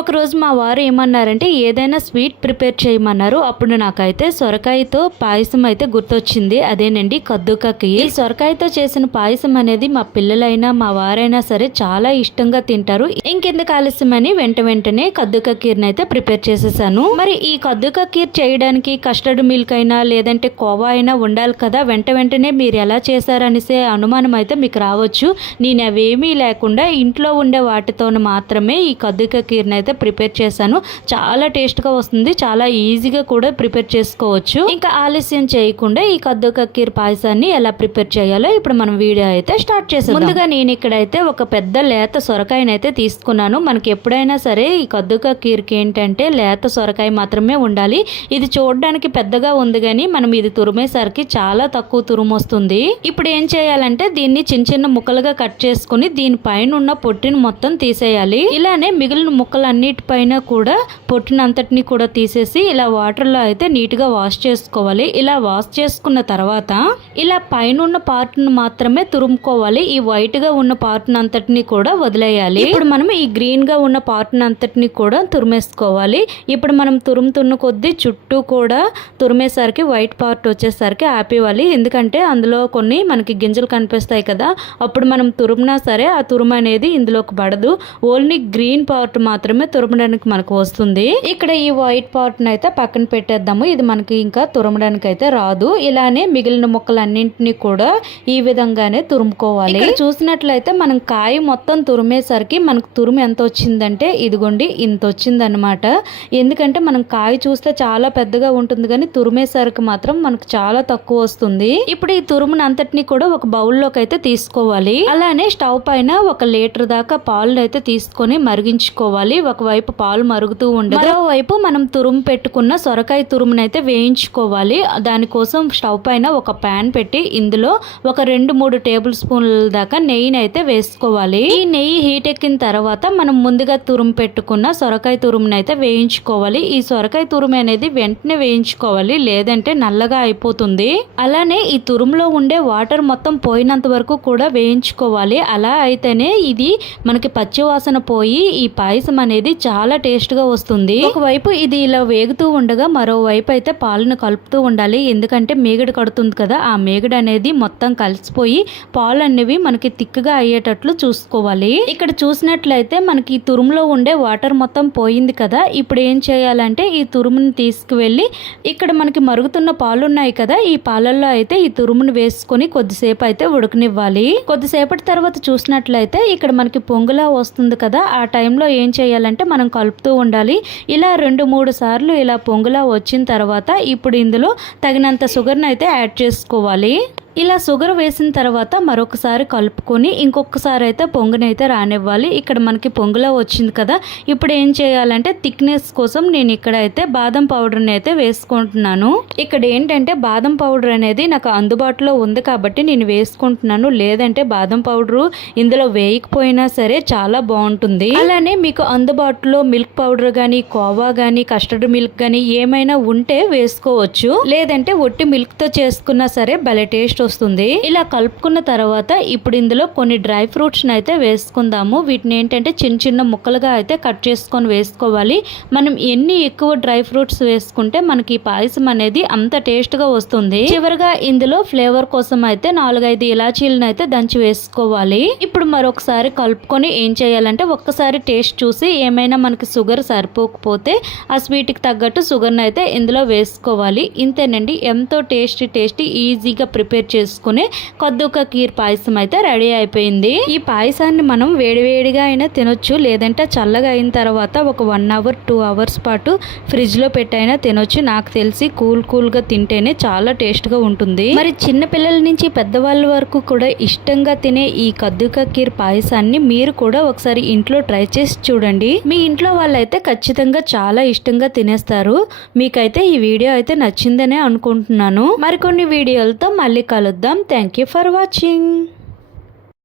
ఒకరోజు మా వారు ఏమన్నారంటే ఏదైనా స్వీట్ ప్రిపేర్ చేయమన్నారు. అప్పుడు నాకైతే సొరకాయతో పాయసం అయితే గుర్తొచ్చింది. అదేనండి కద్దుకకి ఈ సొరకాయతో చేసిన పాయసం అనేది మా పిల్లలైనా మా వారైనా సరే చాలా ఇష్టంగా తింటారు. ఇంకెందుకు ఆలస్యమని వెంట వెంటనే కద్దుక కీర్ని అయితే ప్రిపేర్ చేసేసాను. మరి ఈ కద్దుక కీర్ చేయడానికి కస్టర్డ్ మిల్క్ అయినా లేదంటే కోవా అయినా ఉండాలి కదా? వెంట వెంటనే మీరు ఎలా చేశారనేసే అనుమానం అయితే మీకు రావచ్చు. నేను అవేమీ లేకుండా ఇంట్లో ఉండే వాటితో మాత్రమే ఈ కద్దుక కీర్ని అయితే ప్రిపేర్ చేశాను. చాలా టేస్ట్గా వస్తుంది. చాలా ఈజీగా కూడా ప్రిపేర్ చేసుకోవచ్చు. ఇంకా ఆలస్యం చేయకుండా ఈ కద్దుక కక్కీర్ పాయసాన్ని ఎలా ప్రిపేర్ చేయాలో ఇప్పుడు మనం వీడియో అయితే స్టార్ట్ చేసాం ముందుగా నేను ఇక్కడైతే ఒక పెద్ద లేత సొరకాయనైతే తీసుకున్నాను. మనకి ఎప్పుడైనా సరే ఈ కద్దుక కీర్కి ఏంటంటే లేత సొరకాయ మాత్రమే ఉండాలి. ఇది చూడడానికి పెద్దగా ఉంది కానీ మనం ఇది తురిమేసరికి చాలా తక్కువ తురుము వస్తుంది ఇప్పుడు ఏం చేయాలంటే దీన్ని చిన్న చిన్న ముక్కలుగా కట్ చేసుకుని దీనిపైన ఉన్న పొట్టిని మొత్తం తీసేయాలి. ఇలానే మిగిలిన ముక్కలు అన్నిటిపైన కూడా పొట్టినంతటిని కూడా తీసేసి ఇలా వాటర్లో అయితే నీట్గా వాష్ చేసుకోవాలి. ఇలా వాష్ చేసుకున్న తర్వాత ఇలా పైన ఉన్న పార్ట్ను మాత్రమే తురుముకోవాలి. ఈ వైట్గా ఉన్న పార్ట్ను అంతటిని కూడా వదిలేయాలి. ఇప్పుడు మనం ఈ గ్రీన్గా ఉన్న పార్ట్ను అంతటిని కూడా తురిమేసుకోవాలి. ఇప్పుడు మనం తురుముతున్న కొద్దీ చుట్టూ కూడా తురిమేసరికి వైట్ పార్ట్ వచ్చేసరికి ఆపేవాలి ఎందుకంటే అందులో కొన్ని మనకి గింజలు కనిపిస్తాయి కదా అప్పుడు మనం తురుమునా సరే ఆ తురుము అనేది ఇందులోకి పడదు. ఓన్లీ గ్రీన్ పార్ట్ మాత్రమే తురమడానికి మనకు వస్తుంది. ఇక్కడ ఈ వైట్ పార్ట్ అయితే పక్కన పెట్టేద్దాము. ఇది మనకి ఇంకా తురమడానికి అయితే రాదు. ఇలానే మిగిలిన ముక్కలన్నింటినీ కూడా ఈ విధంగానే తురుముకోవాలి. చూసినట్లయితే మనం కాయ మొత్తం తురిమేసరికి మనకు తురుము ఎంత వచ్చిందంటే ఇదిగోండి ఇంత వచ్చిందనమాట ఎందుకంటే మనం కాయ చూస్తే చాలా పెద్దగా ఉంటుంది కానీ తురిమేసరికి మాత్రం మనకు చాలా తక్కువ వస్తుంది. ఇప్పుడు ఈ తురుముని అంతటిని కూడా ఒక బౌల్లోకి అయితే తీసుకోవాలి. అలానే స్టవ్ పైన ఒక లీటర్ దాకా పాలు అయితే తీసుకొని మరిగించుకోవాలి. ఒకవైపు పాలు మరుగుతూ ఉండదు మరోవైపు మనం తురుము పెట్టుకున్న సొరకాయ తురుమునైతే వేయించుకోవాలి. దానికోసం స్టవ్ పైన ఒక ప్యాన్ పెట్టి ఇందులో ఒక రెండు మూడు టేబుల్ స్పూన్ల దాకా నెయ్యిని అయితే వేసుకోవాలి. ఈ నెయ్యి హీట్ ఎక్కిన తర్వాత మనం ముందుగా తురుము పెట్టుకున్న సొరకాయ తురుమునైతే అయితే వేయించుకోవాలి. ఈ సొరకాయ తురుము అనేది వెంటనే వేయించుకోవాలి. లేదంటే నల్లగా అయిపోతుంది. అలానే ఈ తురుములో ఉండే వాటర్ మొత్తం పోయినంత వరకు కూడా వేయించుకోవాలి. అలా అయితేనే ఇది మనకి పచ్చివాసన పోయి ఈ పాయసం అనేది చాలా టేస్ట్గా వస్తుంది. ఒకవైపు ఇది ఇలా వేగుతూ ఉండగా మరోవైపు అయితే పాలను కలుపుతూ ఉండాలి. ఎందుకంటే మేగడ కడుతుంది కదా ఆ మేగడ అనేది మొత్తం కలిసిపోయి పాలు అనేవి మనకి తిక్కుగా అయ్యేటట్లు చూసుకోవాలి. ఇక్కడ చూసినట్లయితే మనకి తురుములో ఉండే వాటర్ మొత్తం పోయింది కదా ఇప్పుడు ఏం చేయాలంటే ఈ తురుముని తీసుకువెళ్ళి ఇక్కడ మనకి మరుగుతున్న పాలు ఉన్నాయి కదా ఈ పాలల్లో అయితే ఈ తురుముని వేసుకొని కొద్దిసేపు అయితే ఉడకనివ్వాలి. కొద్దిసేపటి తర్వాత చూసినట్లయితే ఇక్కడ మనకి పొంగులా వస్తుంది కదా ఆ టైంలో ఏం చేయాలి చేయాలంటే మనం కలుపుతూ ఉండాలి. ఇలా రెండు మూడు సార్లు ఇలా పొంగులా వచ్చిన తర్వాత ఇప్పుడు ఇందులో తగినంత షుగర్ని అయితే యాడ్ చేసుకోవాలి. ఇలా షుగర్ వేసిన తర్వాత మరొకసారి కలుపుకొని ఇంకొకసారి అయితే పొంగునైతే రానివ్వాలి. ఇక్కడ మనకి పొంగులా వచ్చింది కదా. ఇప్పుడు ఏం చేయాలంటే థిక్నెస్ కోసం నేను ఇక్కడ అయితే బాదం పౌడర్ని అయితే వేసుకుంటున్నాను. ఇక్కడ ఏంటంటే బాదం పౌడర్ అనేది నాకు అందుబాటులో ఉంది కాబట్టి నేను వేసుకుంటున్నాను. లేదంటే బాదం పౌడరు ఇందులో వేయకపోయినా సరే చాలా బాగుంటుంది. అలానే మీకు అందుబాటులో మిల్క్ పౌడర్ కానీ కోవా కానీ కస్టర్డ్ మిల్క్ కానీ ఏమైనా ఉంటే వేసుకోవచ్చు. లేదంటే ఒట్టి మిల్క్తో చేసుకున్నా సరే భలే టేస్ట్ వస్తుంది. ఇలా కలుపుకున్న తర్వాత ఇప్పుడు ఇందులో కొన్ని డ్రై ఫ్రూట్స్ అయితే వేసుకుందాము. వీటిని ఏంటంటే చిన్న చిన్న ముక్కలుగా అయితే కట్ చేసుకొని వేసుకోవాలి. మనం ఎన్ని ఎక్కువ డ్రై ఫ్రూట్స్ వేసుకుంటే మనకి పాయసం అనేది అంత టేస్ట్గా వస్తుంది. చివరిగా ఇందులో ఫ్లేవర్ కోసం అయితే నాలుగైదు ఇలాచీలను అయితే దంచి వేసుకోవాలి. ఇప్పుడు మరొకసారి కలుపుకొని ఏం చేయాలంటే ఒక్కసారి టేస్ట్ చూసి ఏమైనా మనకి షుగర్ సరిపోకపోతే ఆ స్వీట్కి తగ్గట్టు షుగర్ని అయితే ఇందులో వేసుకోవాలి. ఇంతేనండి. ఎంతో టేస్టీ టేస్టీ ఈజీగా ప్రిపేర్ చేసుకుని కొద్దుక కీర్ పాయసం అయితే రెడీ అయిపోయింది. ఈ పాయసాన్ని మనం వేడివేడిగా అయినా తినొచ్చు లేదంటే చల్లగా అయిన తర్వాత ఒక వన్ అవర్ టూ అవర్స్ పాటు ఫ్రిడ్జ్లో పెట్టైనా తినొచ్చు. నాకు తెలిసి కూల్ కూల్గా తింటేనే చాలా టేస్ట్గా ఉంటుంది. మరి చిన్న పిల్లల నుంచి పెద్దవాళ్ళ వరకు కూడా ఇష్టంగా తినే ఈ కద్దుక కీర్ పాయసాన్ని మీరు కూడా ఒకసారి ఇంట్లో ట్రై చేసి చూడండి. మీ ఇంట్లో వాళ్ళైతే ఖచ్చితంగా చాలా ఇష్టంగా తినేస్తారు. మీకైతే ఈ వీడియో అయితే నచ్చిందనే అనుకుంటున్నాను. మరికొన్ని వీడియోలతో మళ్ళీ కలుద్దాం థ్యాంక్ యూ ఫర్ వాచింగ్